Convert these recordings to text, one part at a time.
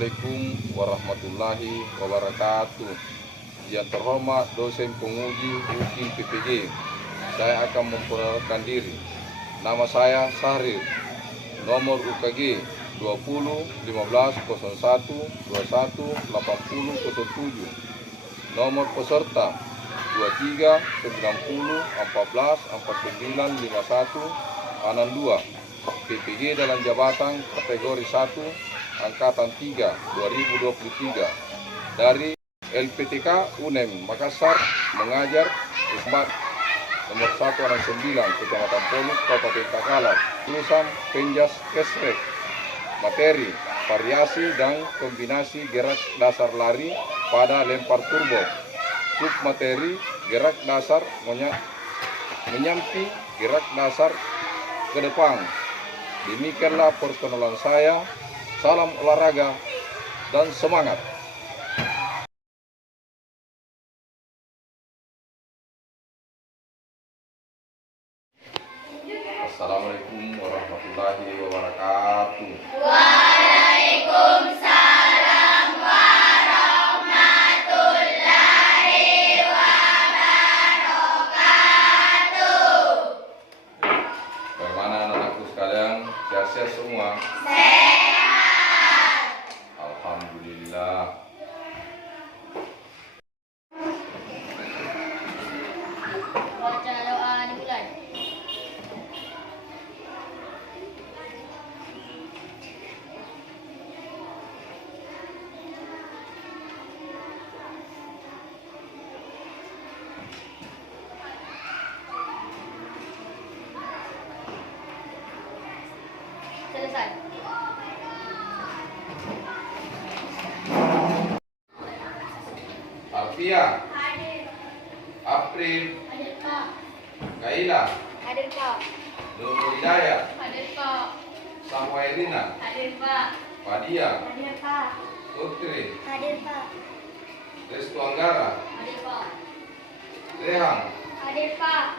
Assalamualaikum warahmatullahi wabarakatuh. Yang terhormat dosen penguji UKI PPG, saya akan memperkenalkan diri. Nama saya Sahrir, nomor UKG 20 15 01 21 80 07. Nomor peserta 23 90 14 49 51 62. PPG dalam jabatan kategori 1 angkatan 3 2023 dari LPTK UNEM Makassar, mengajar Ismat nomor 1 orang 9 Kecamatan Poluk Kabupaten Takalar. Jurusan Penjas Kesrek, materi variasi dan kombinasi gerak dasar lari pada lempar turbo. Sub materi gerak dasar menyampi gerak dasar ke depan. Demikianlah perkenalan saya. Salam olahraga dan semangat. Assalamualaikum warahmatullahi wabarakatuh. Waalaikumsalam warahmatullahi wabarakatuh. Bagaimana anak-anakku sekalian? Sehat-sehat semua? Sehat. Alhamdulillah. Baca doa dimulai. Selesai. Alfia, Hadir. April, Hadir Pak. Kaila, Hadir Pak. Nurul Hidayah, Hadir Pak. Sahwairina, Hadir Pak. Fadia, Hadir Pak. Putri, Hadir Pak. Restu Anggara, Hadir Pak. Rehang, Hadir Pak.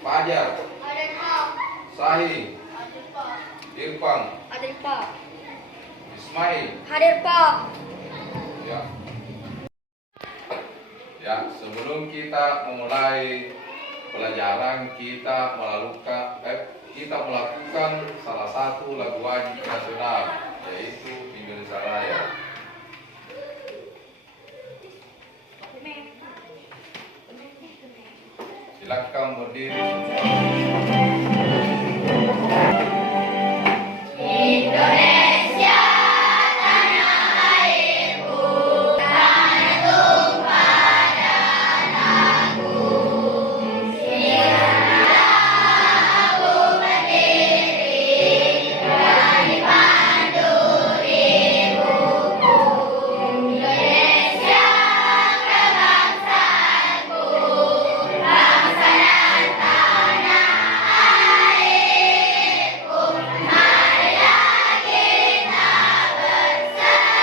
Fajar, Hadir Pak. Sahi, Hadir Pak. Irfan, Hadir Pak. Ismail. Hadir Pak. Ya, sebelum kita memulai pelajaran, kita melakukan salah satu lagu wajib nasional, yaitu Indonesia Raya. Silakan berdiri. Indonesia tanah airku, tanah tumpah darahku. Sinilah aku berdiri, berani pandu ibuku. Indonesia kebangsaanku, bangsa dan tanah airku. Marilah kita bersatu,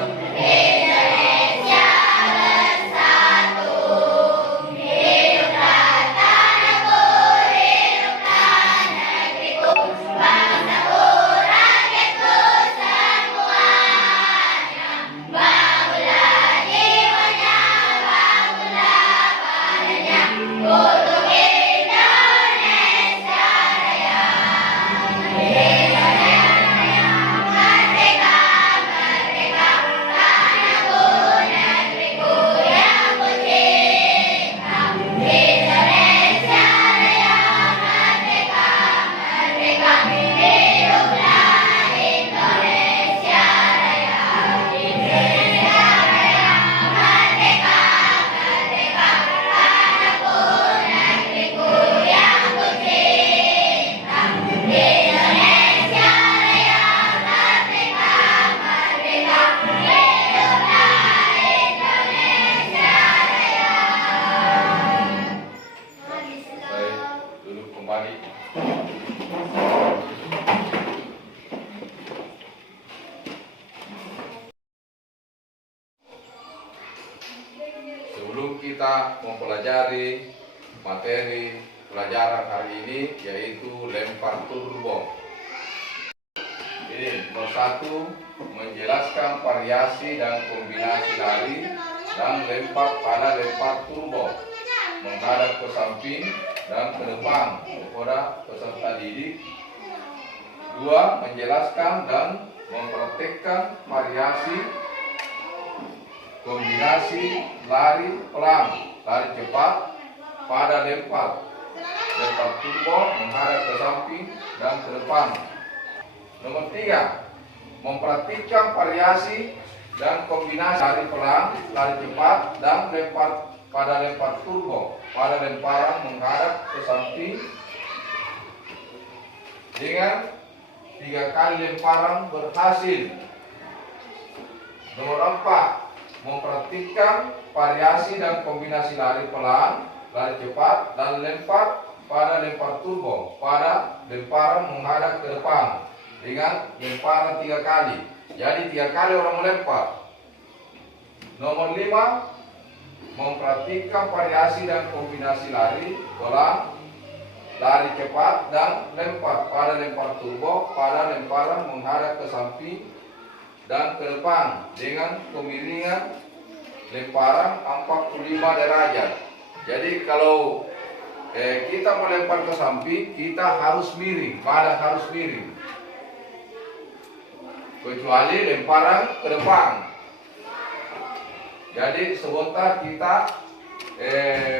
Indonesia bersatu. Hiduplah tanahku, hiduplah negeriku, bangsaku, rakyatku semuanya. Bangunlah jiwanya, bangunlah badannya, untuk Indonesia Raya. Indonesia Raya, merdeka, merdeka, tanahku, negeriku yang ku cinta. Indonesia Raya, merdeka, merdeka, hiduplah Indonesia Raya. Indonesia Raya, merdeka, merdeka, tanahku, negeriku yang ku cinta. Indonesia Raya, merdeka, merdeka, hiduplah Indonesia Raya. Baik, duduk kembali. Sebelum kita mempelajari materi pelajaran hari ini, yaitu lempar turbo. Ini Nomor 1, menjelaskan variasi dan kombinasi lari dan lempar pada lempar turbo menghadap ke samping dan ke depan kepada peserta didik. 2, menjelaskan dan mempraktikkan variasi kombinasi lari pelan, lari cepat pada lempar turbo menghadap ke samping dan ke depan. Nomor 3, mempraktikkan variasi dan kombinasi lari pelan, lari cepat, dan lempar pada lempar turbo pada lemparan menghadap ke samping dengan 3 kali lemparan berhasil. Nomor 4, mempraktikkan variasi dan kombinasi lari pelan, lari cepat, dan lempar pada lempar turbo pada lemparan menghadap ke depan dengan lemparan 3 kali. Jadi 3 kali orang melempar. Nomor 5, mempraktikkan variasi dan kombinasi lari pelan, lari cepat, dan lempar pada lempar turbo pada lemparan menghadap ke samping dan ke depan dengan kemiringan lemparan 45 derajat. Jadi kalau kita melempar ke samping, kita harus miring, badan harus miring. Kecuali lemparan ke depan. Jadi sebentar kita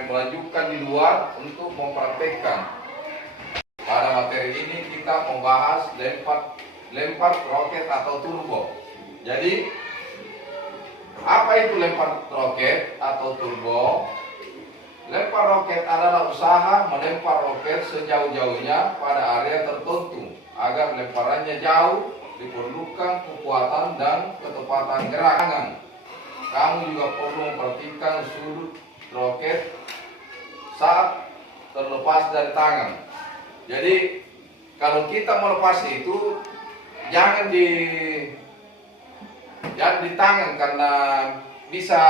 melanjutkan di luar untuk mempraktekkan. Pada materi ini kita membahas lempar roket atau turbo. Jadi apa itu lempar roket atau turbo? Lempar roket adalah usaha melempar roket sejauh-jauhnya pada area tertentu. Agar lemparannya jauh, diperlukan kekuatan dan ketepatan gerakan. Kamu juga perlu memperhatikan sudut roket saat terlepas dari tangan. Jadi kalau kita melepas itu jangan di tangan karena bisa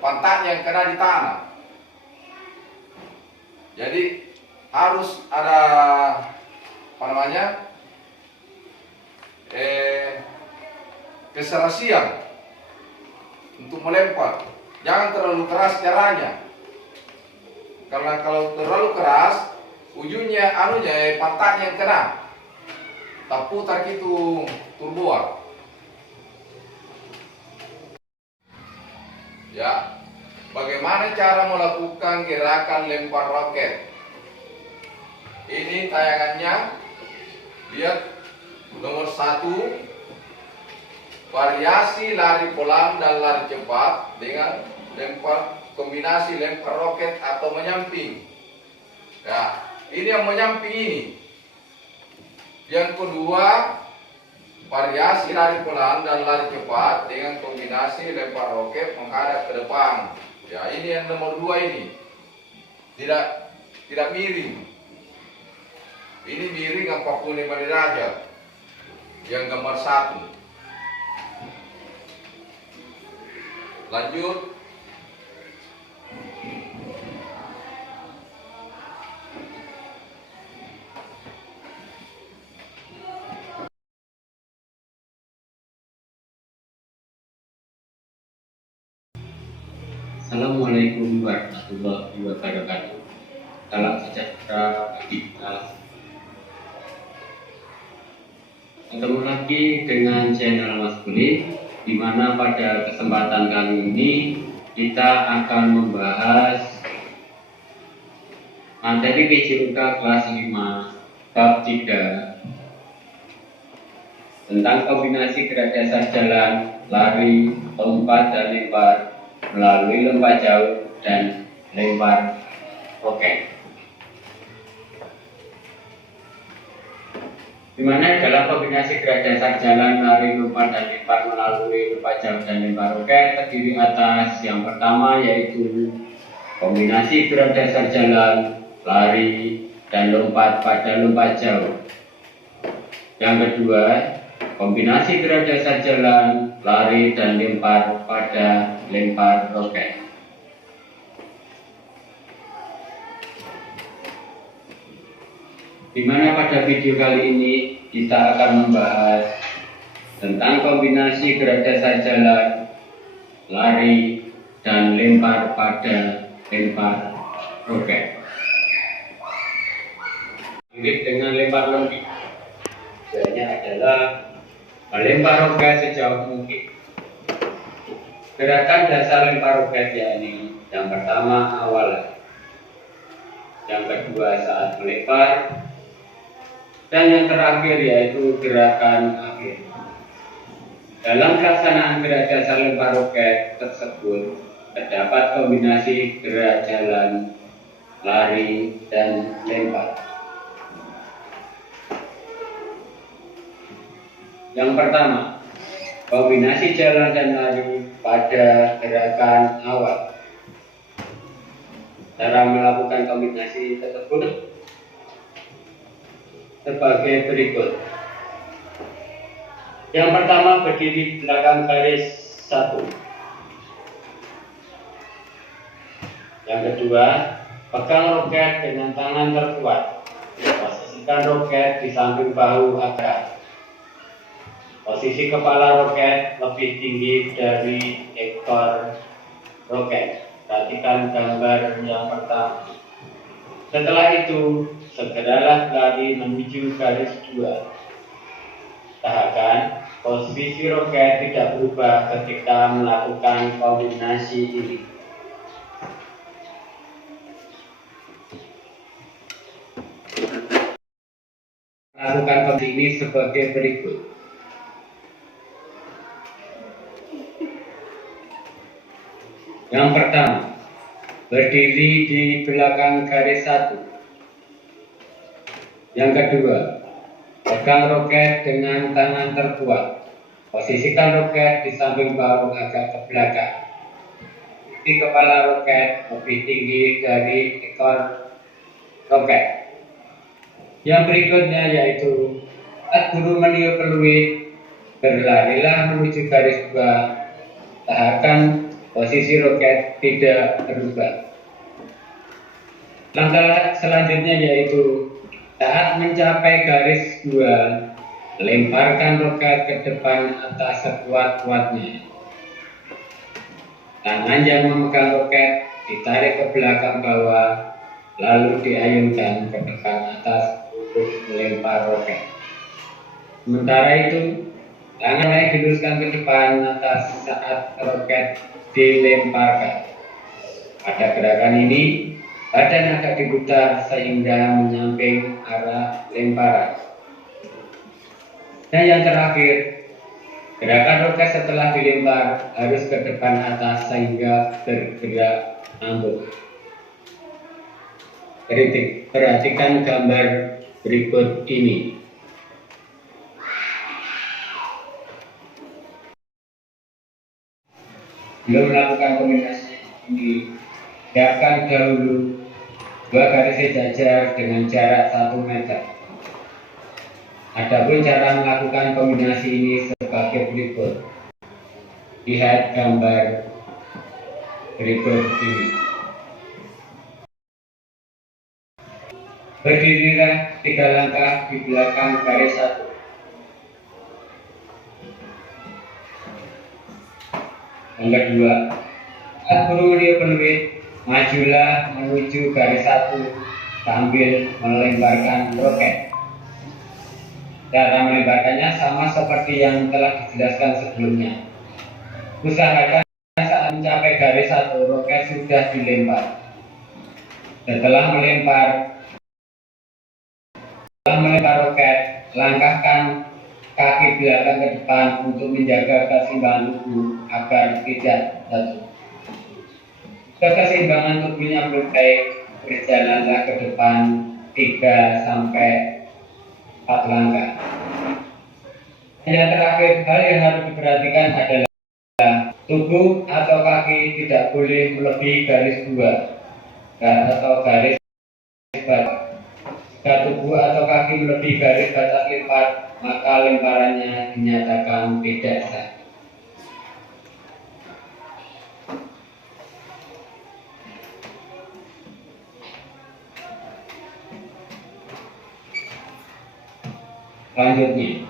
pantatnya yang kena di tanah. Jadi harus ada keserasian untuk melempar. Jangan terlalu keras caranya. Karena kalau terlalu keras, ujungnya pantatnya yang kena. Tak putar gitu turboan. Ya, bagaimana cara melakukan gerakan lempar roket? Ini tayangannya. Lihat nomor 1, variasi lari pelan dan lari cepat dengan kombinasi lempar roket atau menyamping. Ya, ini yang menyamping ini. Yang kedua, variasi lari pelan dan lari cepat dengan kombinasi lempar roket menghadap ke depan. Ya, ini yang nomor 2 ini. Tidak miring. Ini miring 45 derajat. Yang gambar 1. Lanjut. Assalamualaikum warahmatullahi wabarakatuh. Salam sejahtera bagi kita. Ketemu lagi dengan channel Mas Kuli, di mana pada kesempatan kali ini kita akan membahas materi PJUK kelas 5 bab 3 tentang kombinasi gerak dasar jalan, lari, lompat, dan lempar melalui lompat jauh dan lempar roket. Di mana dalam kombinasi gerak dasar jalan, lari, lompat, dan lempar melalui lompat jauh dan lempar roket terdiri atas yang pertama yaitu kombinasi gerak dasar jalan, lari, dan lompat pada lompat jauh. Yang kedua, kombinasi gerak dasar jalan, lari, dan lempar pada lempar roket. Di mana pada video kali ini kita akan membahas tentang kombinasi gerak dasar jalan, lari, dan lempar pada lempar roket. Mirip dengan lempar lembing, tujuannya adalah melempar roket sejauh mungkin. Gerakan dasar lempar roket yakni yang pertama awal, yang kedua saat melempar, dan yang terakhir yaitu gerakan akhir. Dalam pelaksanaan gerak dasar lempar roket tersebut terdapat kombinasi gerak jalan, lari, dan lempar. Yang pertama, kombinasi jalan dan lari pada gerakan awal. Cara melakukan kombinasi tersebut sebagai berikut. Yang pertama, berdiri di belakang garis 1. Yang kedua, pegang roket dengan tangan terkuat. Posisikan roket di samping bahu agak. Posisi kepala roket lebih tinggi dari ekor roket. Perhatikan gambar yang pertama. Setelah itu, segeralah lari menuju garis 2. Usahakan posisi roket tidak berubah ketika melakukan kombinasi ini. Lakukan kombinasi ini sebagai berikut. Yang pertama, berdiri di belakang garis 1. Yang kedua, pegang roket dengan tangan terkuat. Posisikan roket di samping bahu agak ke belakang. Posisi kepala roket lebih tinggi dari ekor roket. Yang berikutnya yaitu saat guru meniup peluit, berlarilah menuju garis 2. Usahakan posisi roket tidak berubah. Langkah selanjutnya yaitu saat mencapai garis 2, lemparkan roket ke depan atas sekuat-kuatnya. Tangan yang memegang roket ditarik ke belakang bawah, lalu diayunkan ke depan atas untuk melempar roket. Sementara itu, tangan lain diluruskan ke depan atas saat roket dilemparkan. Pada gerakan ini, badan agak diputar sehingga menyamping arah lemparan. Dan yang terakhir, gerakan roket setelah dilempar harus ke depan atas sehingga bergerak ambung. Perhatikan gambar berikut ini. Belum melakukan kombinasi ini, siapkan dahulu 2 garis sejajar dengan jarak 1 meter. Adapun cara melakukan kombinasi ini sebagai berikut. Lihat gambar berikut ini. Berdirilah 3 langkah di belakang garis 1. Yang kedua, saat guru meniup peluit, majulah menuju garis 1 sambil melemparkan roket. Cara melemparkannya sama seperti yang telah dijelaskan sebelumnya. Usahakan saat mencapai garis 1, roket sudah dilempar. Setelah melempar roket, langkahkan kaki belakang ke depan untuk menjaga keseimbangan tubuh agar tidak jatuh. Keseimbangan tubuhnya belum baik, berjalanlah ke depan 3 sampai 4 langkah. Yang terakhir, hal yang harus diperhatikan adalah tubuh atau kaki tidak boleh melebihi garis 2 atau garis batas. Jika tubuh atau kaki melebihi garis batas lempar, maka lemparannya dinyatakan tidak sah. Selanjutnya,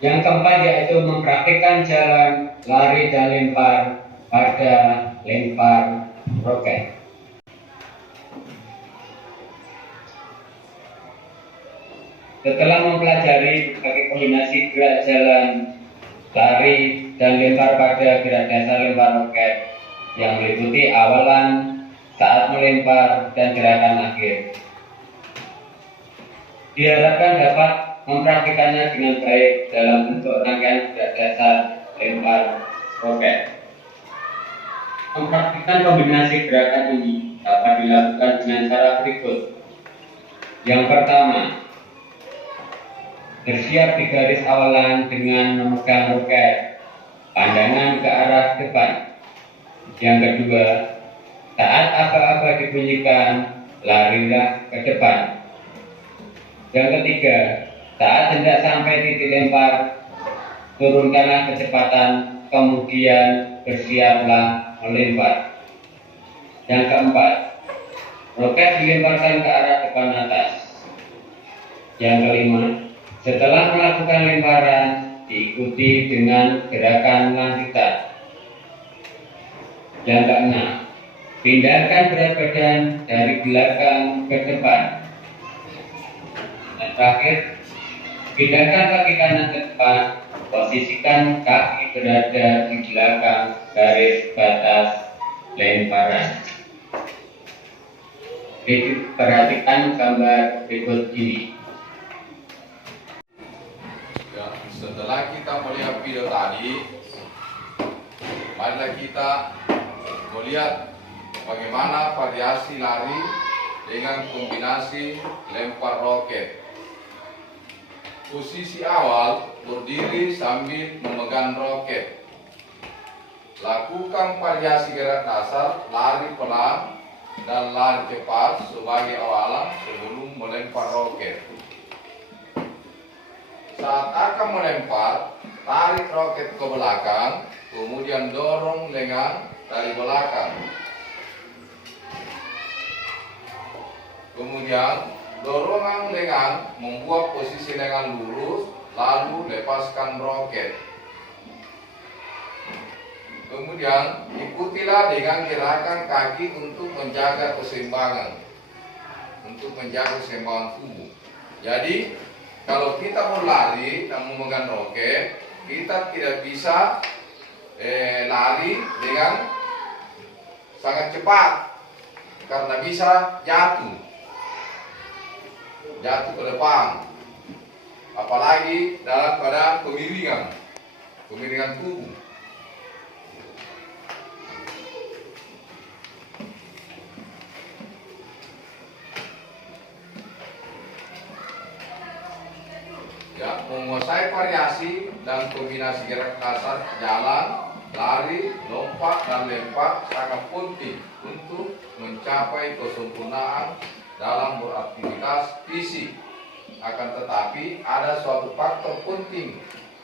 Yang keempat yaitu mempraktikkan jalan, lari, dan lempar pada lempar roket. Setelah mempelajari berbagai kombinasi gerak jalan, lari, dan lempar pada gerak dasar lempar roket yang meliputi awalan, saat melempar, dan gerakan akhir, diharapkan dapat mempraktikannya dengan baik dalam bentuk rangkaian gerak dasar lempar roket. Mempraktikkan kombinasi gerakan ini dapat dilakukan dengan cara berikut. Yang pertama, bersiap di garis awalan dengan memegang roket, pandangan ke arah depan. Yang kedua, saat aba-aba dibunyikan, larilah ke depan. Yang ketiga, saat hendak sampai titik lempar, turunkanlah kecepatan, kemudian bersiaplah melempar. Yang keempat, roket dilemparkan ke arah depan atas. Yang kelima, setelah melakukan lemparan, diikuti dengan gerakan lanjutan. Yang keenam, pindahkan berat badan dari belakang ke depan. Dan terakhir, pindahkan kaki kanan ke depan, posisikan kaki berada di belakang garis batas lemparan. Perhatikan gambar berikut ini. Ya, setelah kita melihat video tadi, marilah kita melihat bagaimana variasi lari dengan kombinasi lempar roket. Posisi awal berdiri sambil memegang roket. Lakukan variasi gerak dasar, lari pelan dan lari cepat sebagai awalan sebelum melempar roket. Saat akan melempar, tarik roket ke belakang, kemudian dorong lengan dari belakang. Kemudian dorongan lengan membuat posisi lengan lurus, lalu lepaskan roket. Kemudian ikutilah dengan gerakan kaki untuk menjaga keseimbangan, tubuh. Jadi kalau kita mau lari dan memegang roket, kita tidak bisa lari dengan sangat cepat karena bisa jatuh ke depan, apalagi dalam keadaan kemiringan tubuh. Ya, menguasai variasi dan kombinasi gerak dasar jalan, lari, lompat, dan lempar sangat penting untuk mencapai kesempurnaan dalam beraktivitas fisik. Akan tetapi ada suatu faktor penting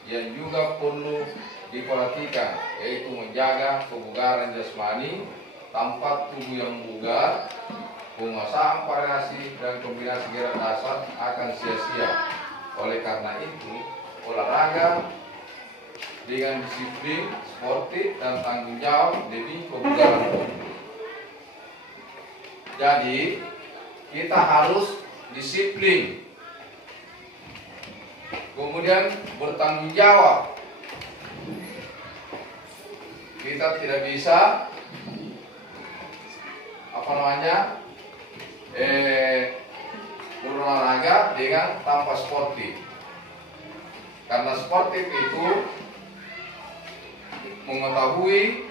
yang juga perlu diperhatikan, yaitu menjaga kebugaran jasmani, tampak tubuh yang bugar. Penguasaan variasi dan kombinasi gerak dasar akan sia-sia. Oleh karena itu, olahraga dengan disiplin, sportif, dan tanggung jawab demi kebugaran tubuh. Jadi, kita harus disiplin, kemudian bertanggung jawab. Kita tidak bisa berolahraga dengan tanpa sportif, karena sportif itu mengetahui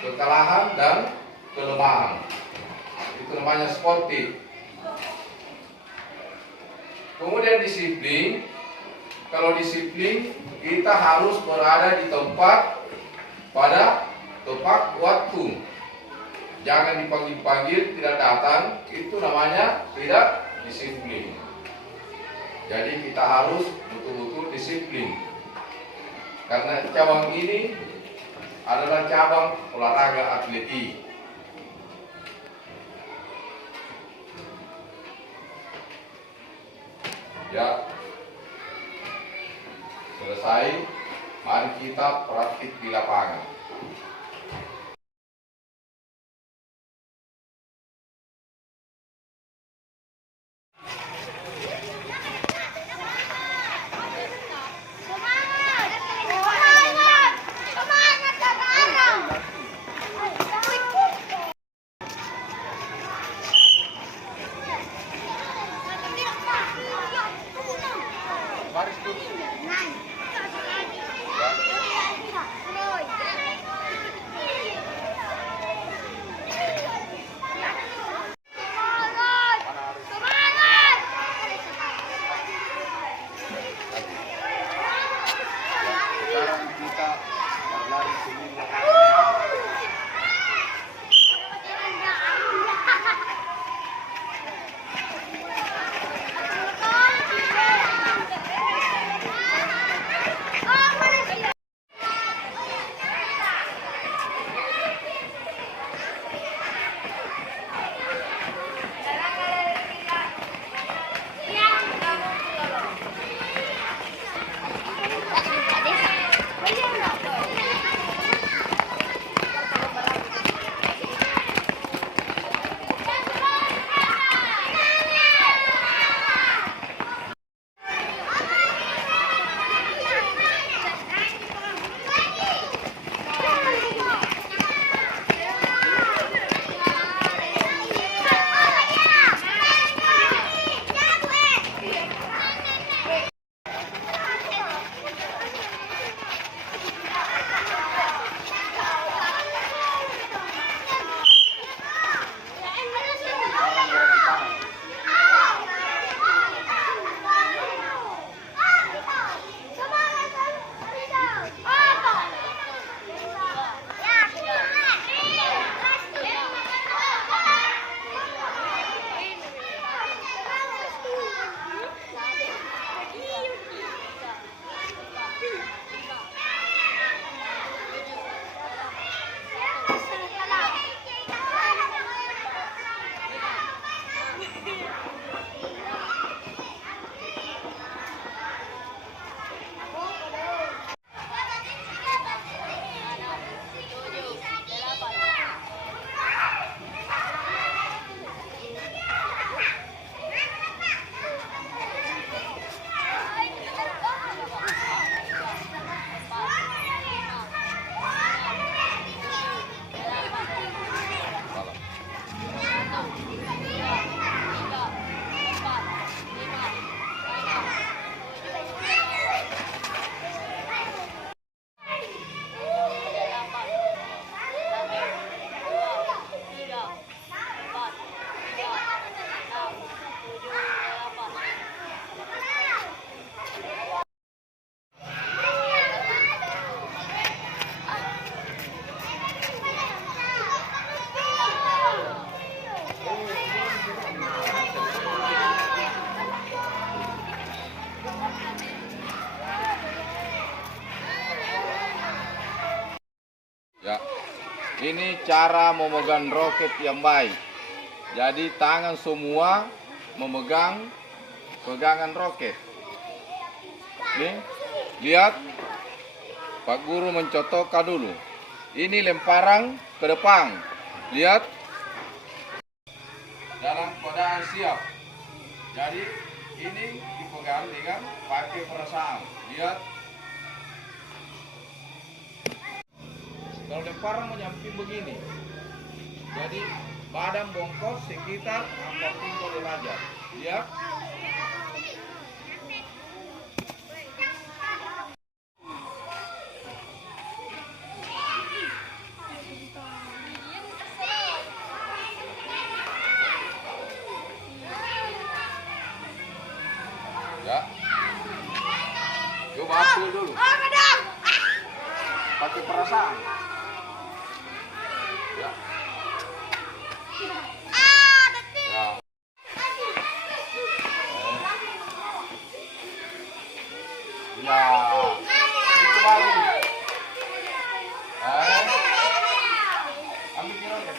kekalahan dan kelemahan. Itu namanya sportif. Kemudian disiplin. Kalau disiplin, kita harus berada di tempat pada tepat waktu. Jangan dipanggil-panggil tidak datang, itu namanya tidak disiplin. Jadi kita harus betul-betul disiplin. Karena cabang ini adalah cabang olahraga atletik. Ya. Selesai, mari kita praktik di lapangan. Sekarang kita berlari seminggu. Ya, ini cara memegang roket yang baik. Jadi tangan semua memegang pegangan roket. Nih, lihat, Pak Guru mencontohkan dulu. Ini lemparan ke depan. Lihat, dalam keadaan siap. Jadi ini dipegang dengan pakai perasaan. Lihat. Kalau lemparan menyamping begini, jadi badan bongkos sekitar 45 derajat. Lihat. Ya. Coba atur dulu. Pakai perasaan. Ya. Ya. Ya. Itu baru. Ambil roket.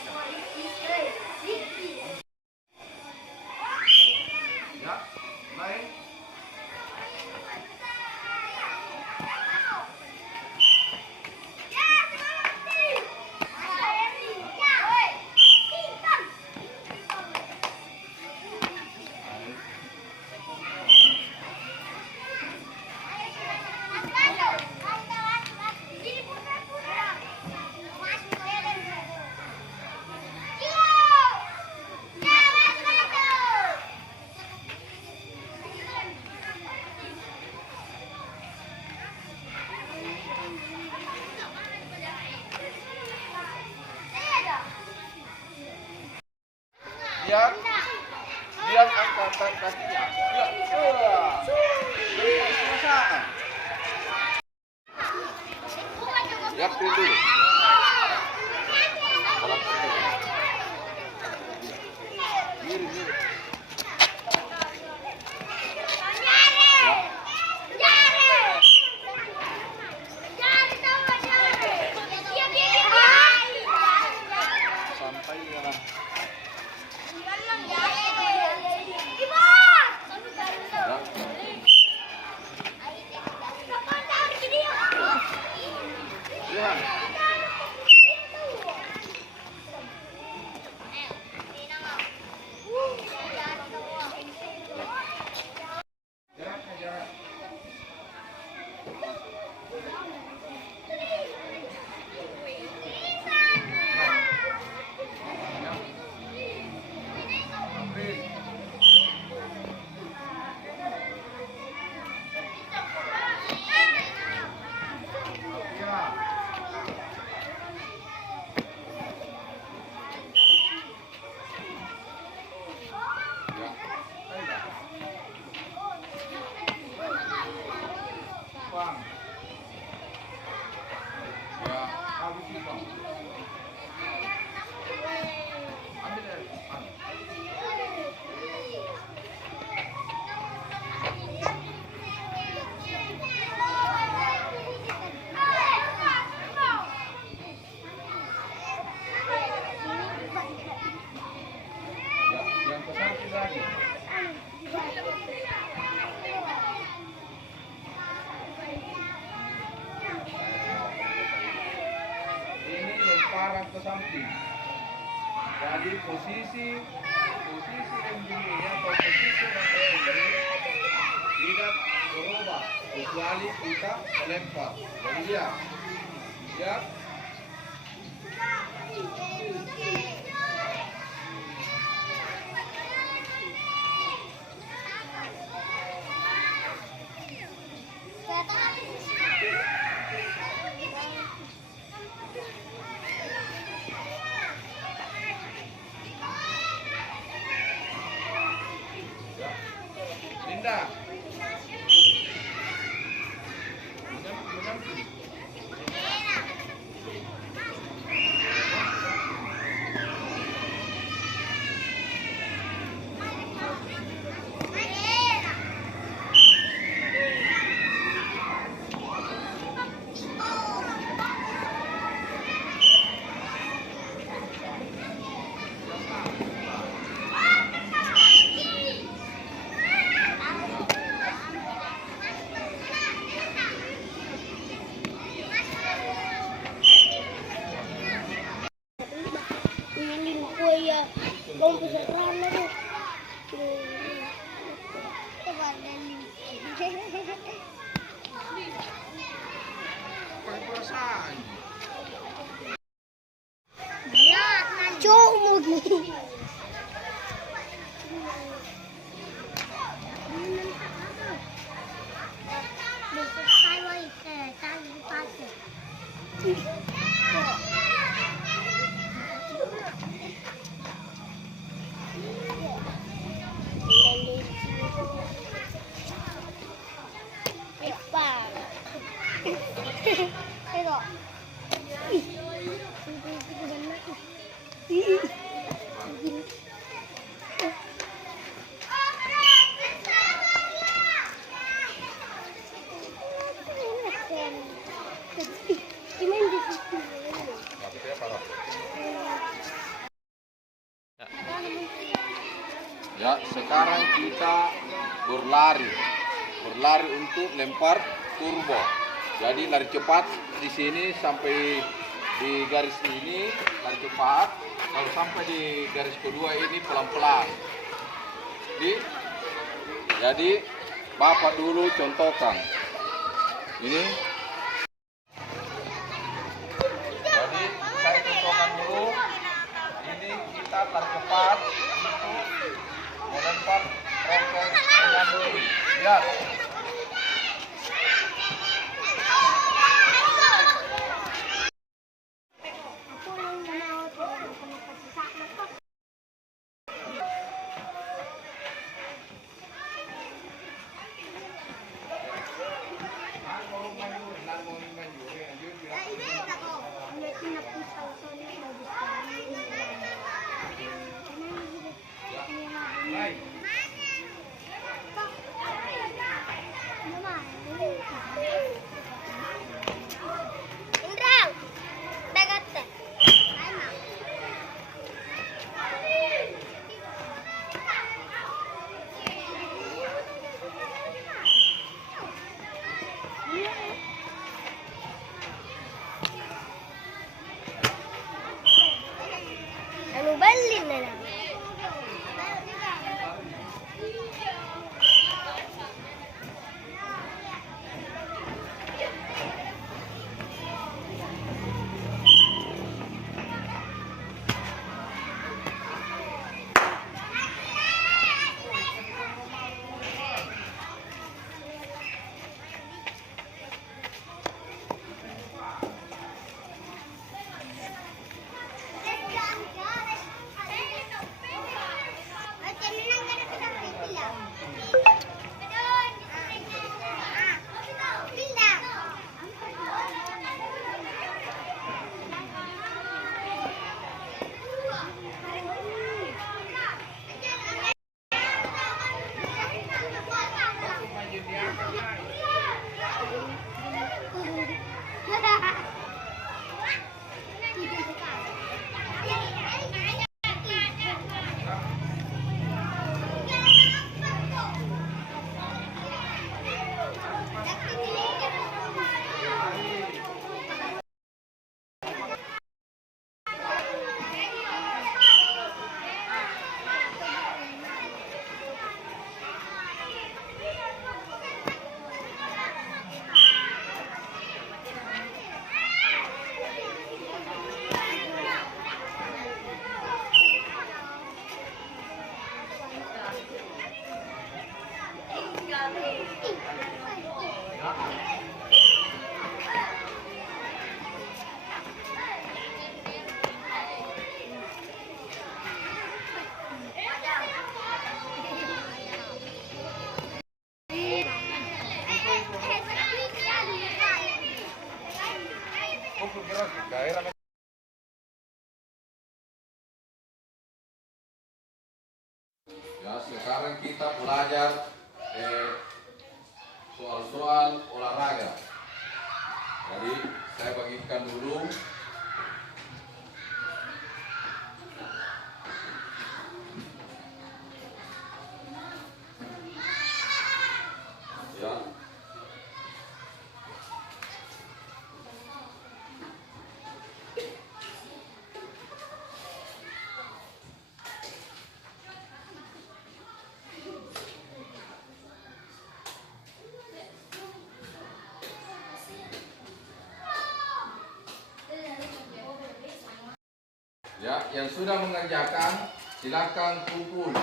Ya, naik. Lihat. Lihat angkat kakinya. Lihat. Selesai. Lihat dulu. Miring. Sampai ya. Lihat. Bang. Ya, habis ini, Bang. Ambil ya. Ya, yang pesan lagi. Ini lemparan ke samping. Jadi posisi endingnya atau posisi rantai ini tidak berubah kecuali kita melempar. Jadi lihat. Linda. Menyamping. Pakai perasaan. Ya, sekarang kita berlari untuk lempar turbo. Jadi lari cepat di sini sampai di garis ini lari cepat. Kalau sampai di garis kedua ini pelan-pelan. Jadi Bapak dulu contohkan. Ini. Jadi saya contohkan dulu. Ini kita lari cepat untuk melempar roket menyambut. Lihat. Ya, sekarang kita belajar soal-soal olahraga. Jadi saya bagikan dulu. Ya. Ya, yang sudah mengerjakan silakan kumpul.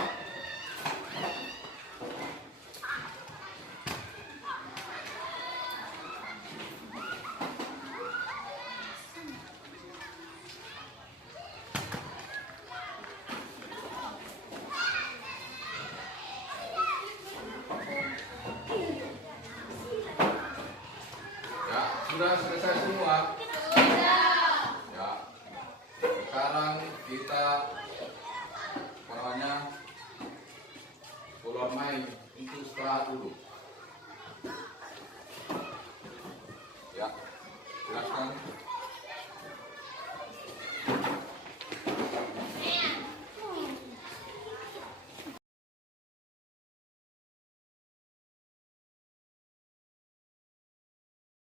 Ya, sudah selesai semua. Ya, sekarang kita keluar main untuk istirahat dulu.